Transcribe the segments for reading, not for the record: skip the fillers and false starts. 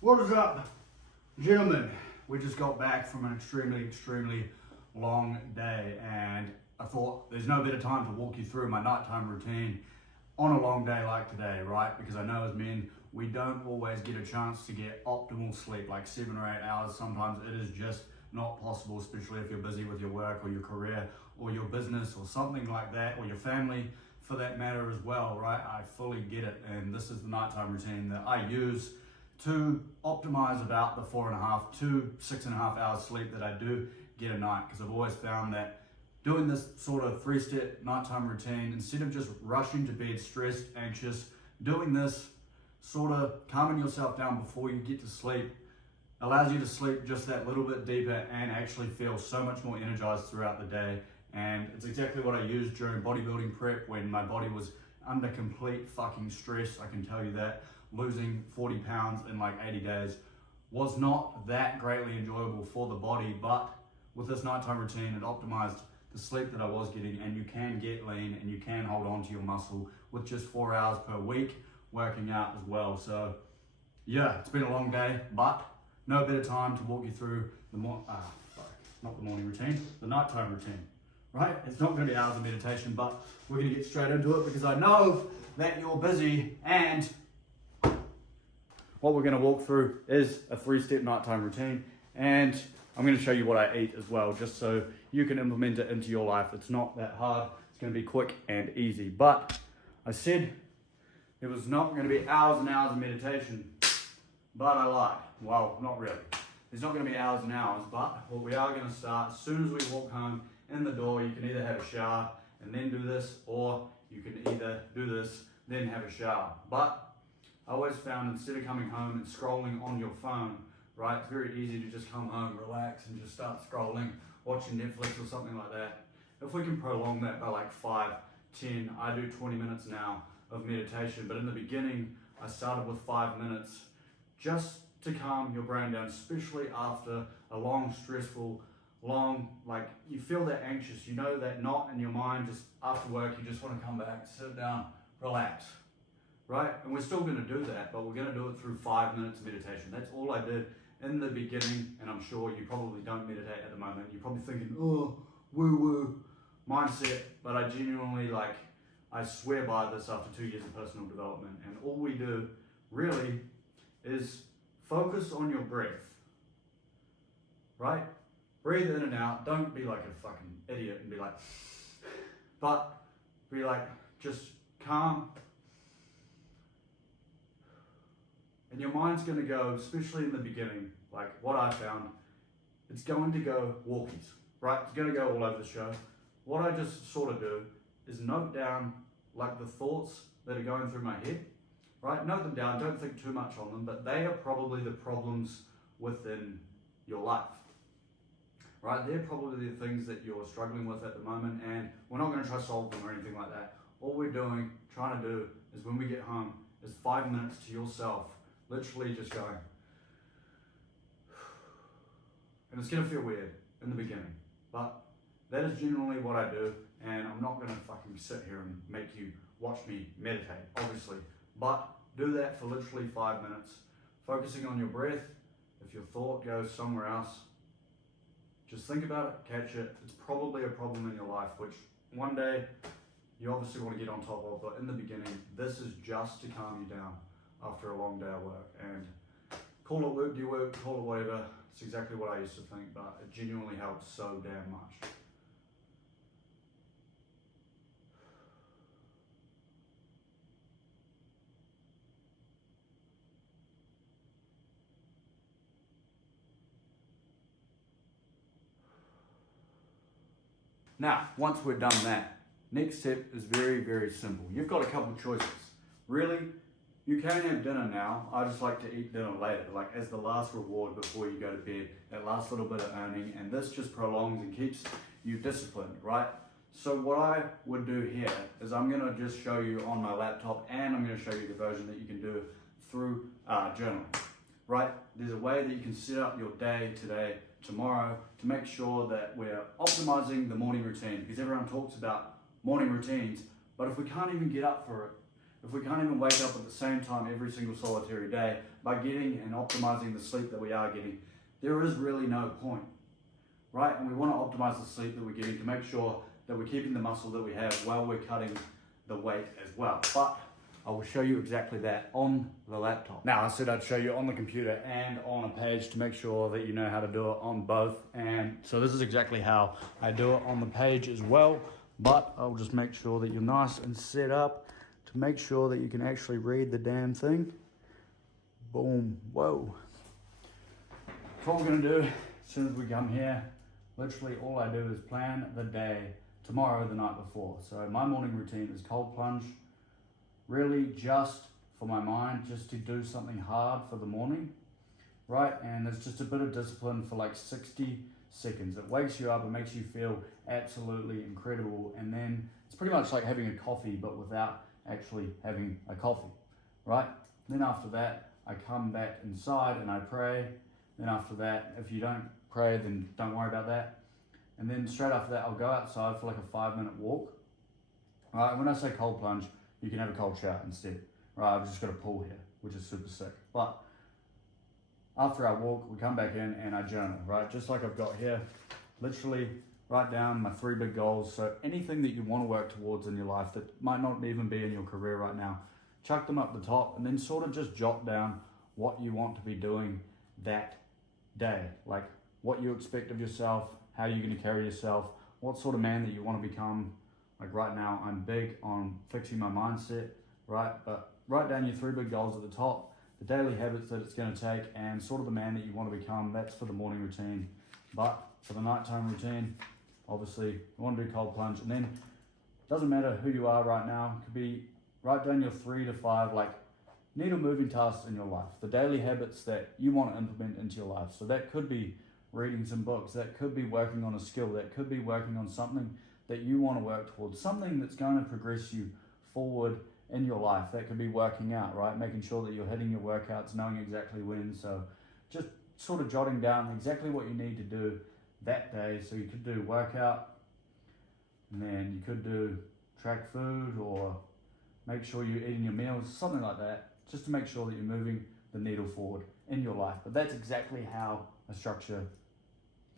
What is up, gentlemen? We just got back from an extremely long day, and I thought there's no better time to walk you through my nighttime routine on a long day like today, right? Because I know as men, we don't always get a chance to get optimal sleep, like 7 or 8 hours. Sometimes it is just not possible, especially if you're busy with your work or your career or your business or something like that, or your family for that matter as well, right? I fully get it, and this is the nighttime routine that I use to optimize about the 4.5 to 6.5 hours sleep that I do get a night, because I've always found that doing this sort of 3-step nighttime routine, instead of just rushing to bed stressed, anxious, doing this sort of calming yourself down before you get to sleep allows you to sleep just that little bit deeper and actually feel so much more energized throughout the day. And it's exactly what I used during bodybuilding prep when my body was under complete fucking stress. I can tell you that losing 40 pounds in like 80 days was not that greatly enjoyable for the body, but with this nighttime routine, it optimized the sleep that I was getting, and you can get lean and you can hold on to your muscle with just 4 hours per week working out as well. So yeah, it's been a long day, but no better time to walk you through the not the morning routine, the nighttime routine, right? It's not gonna be hours of meditation, but we're gonna get straight into it because I know that you're busy, and what we're gonna walk through is a 3-step nighttime routine, and I'm gonna show you what I eat as well, just so you can implement it into your life. It's not that hard, it's gonna be quick and easy. But I said it was not gonna be hours and hours of meditation, but I lied. Well, not really. It's not gonna be hours and hours, but what we are gonna start, as soon as we walk home in the door, you can either have a shower and then do this, or you can either do this, then have a shower. But I always found, instead of coming home and scrolling on your phone, right, it's very easy to just come home, relax, and just start scrolling, watching Netflix or something like that. If we can prolong that by like 5, 10, I do 20 minutes now of meditation, but in the beginning, I started with 5 minutes just to calm your brain down, especially after a long, stressful, like you feel that anxious, you know that knot in your mind, just after work, you just want to come back, sit down, relax. Right? And we're still going to do that, but we're going to do it through 5 minutes of meditation. That's all I did in the beginning, and I'm sure you probably don't meditate at the moment. You're probably thinking, oh, woo-woo mindset, but I genuinely, I swear by this after 2 years of personal development, and all we do really is focus on your breath, right? Breathe in and out. Don't be like a fucking idiot and be like, but be like, just calm. And your mind's going to go, especially in the beginning, like what I found, it's going to go walkies, right? It's going to go all over the show. What I just sort of do is note down like the thoughts that are going through my head, right? Note them down, don't think too much on them, but they are probably the problems within your life, right? They're probably the things that you're struggling with at the moment, and we're not going to try to solve them or anything like that. All we're trying to do is when we get home, is 5 minutes to yourself, literally just going, and it's going to feel weird in the beginning, but that is generally what I do, and I'm not going to fucking sit here and make you watch me meditate, obviously, but do that for literally 5 minutes, focusing on your breath. If your thought goes somewhere else, just think about it, catch it. It's probably a problem in your life, which one day you obviously want to get on top of, but in the beginning, this is just to calm you down after a long day of work. And call it work, do work, call it whatever. It's exactly what I used to think, but it genuinely helps so damn much. Now, once we're done that, next step is very simple. You've got a couple choices. Really, you can have dinner now. I just like to eat dinner later, like as the last reward before you go to bed, that last little bit of earning, and this just prolongs and keeps you disciplined, right? So what I would do here is I'm gonna just show you on my laptop, and I'm gonna show you the version that you can do through journaling, right? There's a way that you can set up your day today, tomorrow, to make sure that we're optimizing the morning routine, because everyone talks about morning routines, but if we can't even get up for it, if we can't even wake up at the same time every single solitary day by getting and optimizing the sleep that we are getting, there is really no point, right? And we want to optimize the sleep that we're getting to make sure that we're keeping the muscle that we have while we're cutting the weight as well. But I will show you exactly that on the laptop. Now, I said I'd show you on the computer and on a page to make sure that you know how to do it on both. And so this is exactly how I do it on the page as well, but I'll just make sure that you're nice and set up to make sure that you can actually read the damn thing. Boom, whoa. So what we're gonna do, as soon as we come here, literally all I do is plan the day tomorrow, the night before. So my morning routine is cold plunge, really just for my mind, just to do something hard for the morning, right? And it's just a bit of discipline for like 60 seconds. It wakes you up, it makes you feel absolutely incredible. And then it's pretty much like having a coffee, but without actually having a coffee, right? Then after that, I come back inside and I pray. Then after that, if you don't pray, then don't worry about that. And then straight after that, I'll go outside for like a 5-minute walk. All right, when I say cold plunge, you can have a cold shower instead. Right, I've just got a pool here, which is super sick. But after I walk, we come back in and I journal, right? Just like I've got here, literally write down my 3 big goals. So anything that you want to work towards in your life that might not even be in your career right now, chuck them up the top and then sort of just jot down what you want to be doing that day. Like what you expect of yourself, how you're going to carry yourself, what sort of man that you want to become. Like right now, I'm big on fixing my mindset, right? But write down your 3 big goals at the top, the daily habits that it's going to take, and sort of the man that you want to become. That's for the morning routine. But for the nighttime routine, obviously, you want to do cold plunge. And then it doesn't matter who you are right now. It could be write down your 3 to 5 like needle moving tasks in your life, the daily habits that you want to implement into your life. So that could be reading some books, that could be working on a skill, that could be working on something that you want to work towards, something that's going to progress you forward in your life. That could be working out, right? Making sure that you're hitting your workouts, knowing exactly when. So just sort of jotting down exactly what you need to do that day. So you could do workout, and then you could do track food, or make sure you're eating your meals, something like that, just to make sure that you're moving the needle forward in your life. But that's exactly how I structure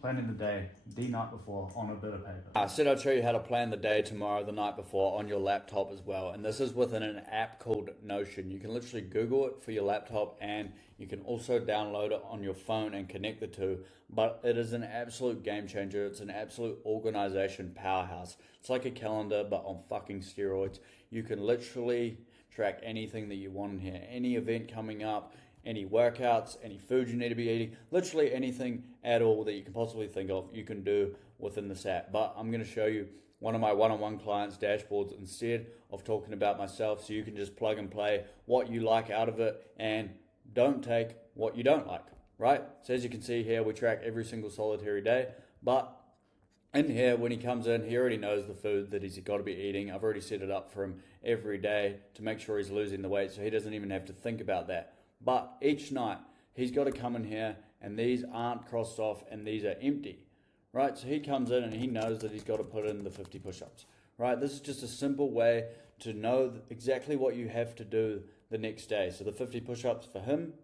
planning the day the night before on a bit of paper. I said I'd show you how to plan the day tomorrow, the night before, on your laptop as well. And this is within an app called Notion. You can literally Google it for your laptop, and you can also download it on your phone and connect the two. But it is an absolute game changer. It's an absolute organization powerhouse. It's like a calendar, but on fucking steroids. You can literally track anything that you want in here. Any event coming up, any workouts, any food you need to be eating, literally anything at all that you can possibly think of, you can do within this app. But I'm going to show you one of my one-on-one clients' dashboards instead of talking about myself, so you can just plug and play what you like out of it and don't take what you don't like, right? So as you can see here, we track every single solitary day, but in here, when he comes in, he already knows the food that he's got to be eating. I've already set it up for him every day to make sure he's losing the weight, so he doesn't even have to think about that. But each night, he's got to come in here, and these aren't crossed off, and these are empty, right? So he comes in, and he knows that he's got to put in the 50 push-ups, right? This is just a simple way to know exactly what you have to do the next day. So the 50 push-ups for him,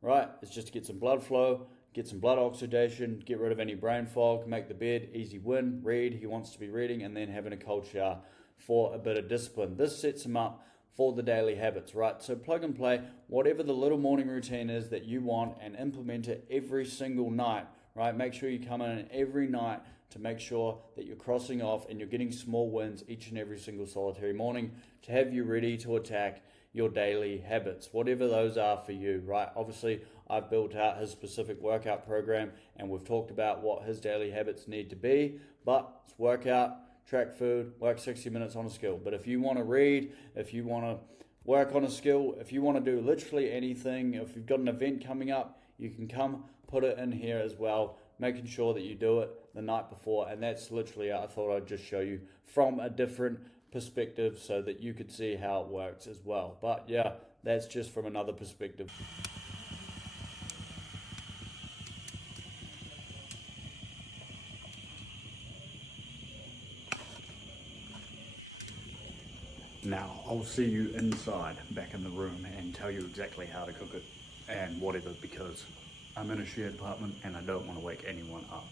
right, is just to get some blood flow, get some blood oxidation, get rid of any brain fog, make the bed, easy win, read, he wants to be reading, and then having a cold shower for a bit of discipline. This sets him up for the daily habits, right? So plug and play whatever the little morning routine is that you want and implement it every single night, right? Make sure you come in every night to make sure that you're crossing off and you're getting small wins each and every single solitary morning to have you ready to attack your daily habits, whatever those are for you, right? Obviously, I've built out his specific workout program, and we've talked about what his daily habits need to be, but it's workout, track food, work 60 minutes on a skill. But if you want to read, if you want to work on a skill, if you want to do literally anything, if you've got an event coming up, you can come put it in here as well, making sure that you do it the night before. And that's literally, I thought I'd just show you from a different perspective so that you could see how it works as well. But yeah, that's just from another perspective. Now, I'll see you inside, back in the room, and tell you exactly how to cook it and whatever, because I'm in a shared apartment and I don't want to wake anyone up.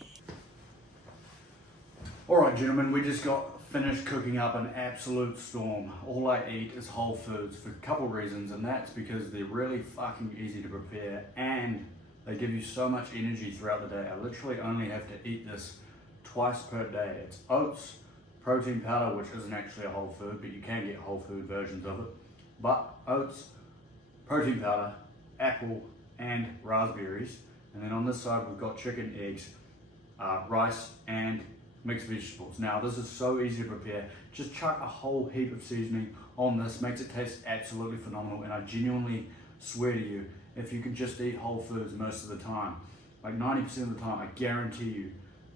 Alright gentlemen, we just got finished cooking up an absolute storm. All I eat is whole foods for a couple reasons, and that's because they're really fucking easy to prepare and they give you so much energy throughout the day. I literally only have to eat this twice per day. It's oats, protein powder, which isn't actually a whole food, but you can get whole food versions of it. But oats, protein powder, apple, and raspberries. And then on this side, we've got chicken, eggs, rice, and mixed vegetables. Now, this is so easy to prepare. Just chuck a whole heap of seasoning on this, makes it taste absolutely phenomenal. And I genuinely swear to you, if you can just eat whole foods most of the time, like 90% of the time, I guarantee you,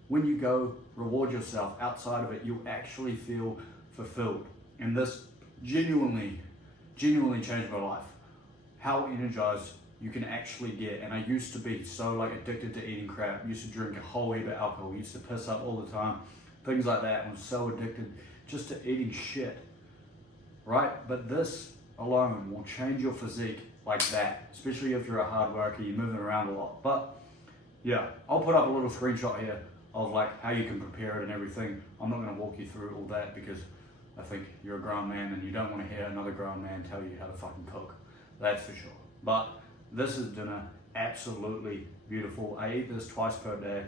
when you go reward yourself outside of it, you'll actually feel fulfilled. And this genuinely changed my life. How energized you can actually get. And I used to be so like addicted to eating crap. Used to drink a whole heap of alcohol. Used to piss up all the time. Things like that. I was so addicted just to eating shit. Right? But this alone will change your physique like that. Especially if you're a hard worker, you're moving around a lot. But yeah, I'll put up a little screenshot here of like how you can prepare it and everything. I'm not going to walk you through all that because I think you're a grown man and you don't want to hear another grown man tell you how to fucking cook. That's for sure. But this is dinner, absolutely beautiful. I eat this twice per day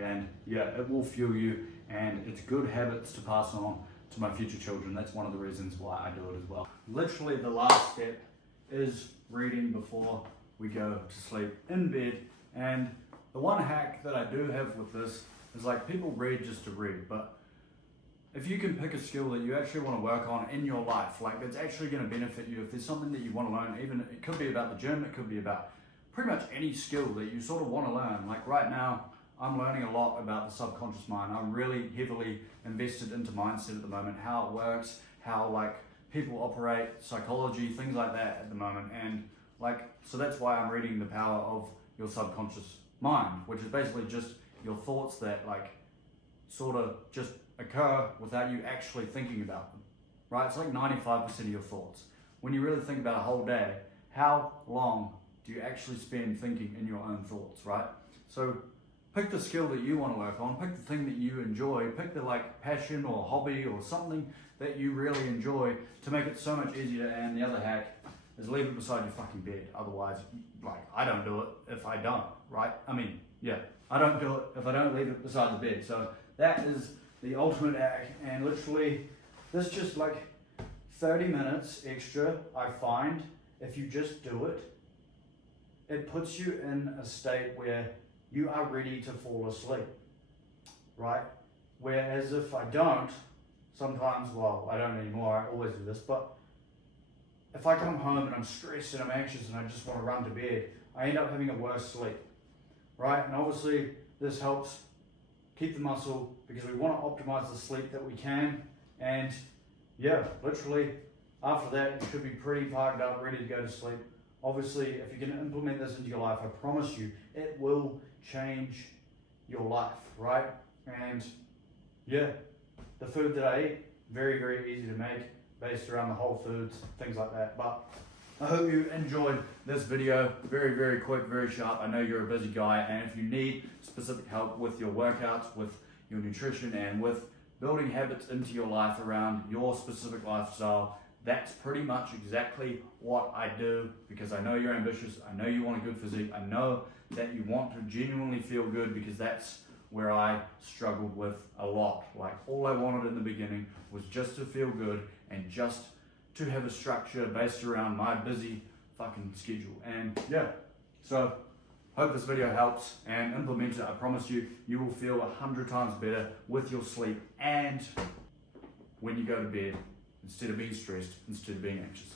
and yeah, it will fuel you and it's good habits to pass on to my future children. That's one of the reasons why I do it as well. Literally the last step is reading before we go to sleep in bed. And the one hack that I do have with this is like people read just to read, but if you can pick a skill that you actually want to work on in your life, like that's actually going to benefit you, if there's something that you want to learn, even it could be about the gym, it could be about pretty much any skill that you sort of want to learn. Like right now, I'm learning a lot about the subconscious mind. I'm really heavily invested into mindset at the moment, how it works, how like people operate, psychology, things like that at the moment. And like, so that's why I'm reading The Power of Your Subconscious Mind, which is basically just your thoughts that like sort of just occur without you actually thinking about them, right? It's like 95% of your thoughts. When you really think about a whole day, how long do you actually spend thinking in your own thoughts, right? So pick the skill that you want to work on, pick the thing that you enjoy, pick the like passion or hobby or something that you really enjoy to make it so much easier. And the other hack is leave it beside your fucking bed. Otherwise, like I don't do it if I don't, right? I mean, yeah, I don't do it if I don't leave it beside the bed. So that is the ultimate hack, and literally this just like 30 minutes extra, I find if you just do it, it puts you in a state where you are ready to fall asleep, right? Whereas if I don't, sometimes, well, I don't anymore, I always do this, but if I come home and I'm stressed and I'm anxious and I just want to run to bed, I end up having a worse sleep, right? And obviously this helps keep the muscle because we want to optimize the sleep that we can. And yeah, literally after that, you should be pretty parked up, ready to go to sleep. Obviously, if you can implement this into your life, I promise you, it will change your life, right? And yeah, the food that I eat, very, very easy to make, based around the whole foods, things like that. But I hope you enjoyed this video. Very, very quick, very sharp. I know you're a busy guy, and if you need specific help with your workouts, with your nutrition, and with building habits into your life around your specific lifestyle, that's pretty much exactly what I do, because I know you're ambitious, I know you want a good physique, I know that you want to genuinely feel good, because that's where I struggled with a lot. Like all I wanted in the beginning was just to feel good and just to have a structure based around my busy fucking schedule. And yeah, so hope this video helps, and implement it. I promise you, you will feel 100 times better with your sleep and when you go to bed, instead of being stressed, instead of being anxious.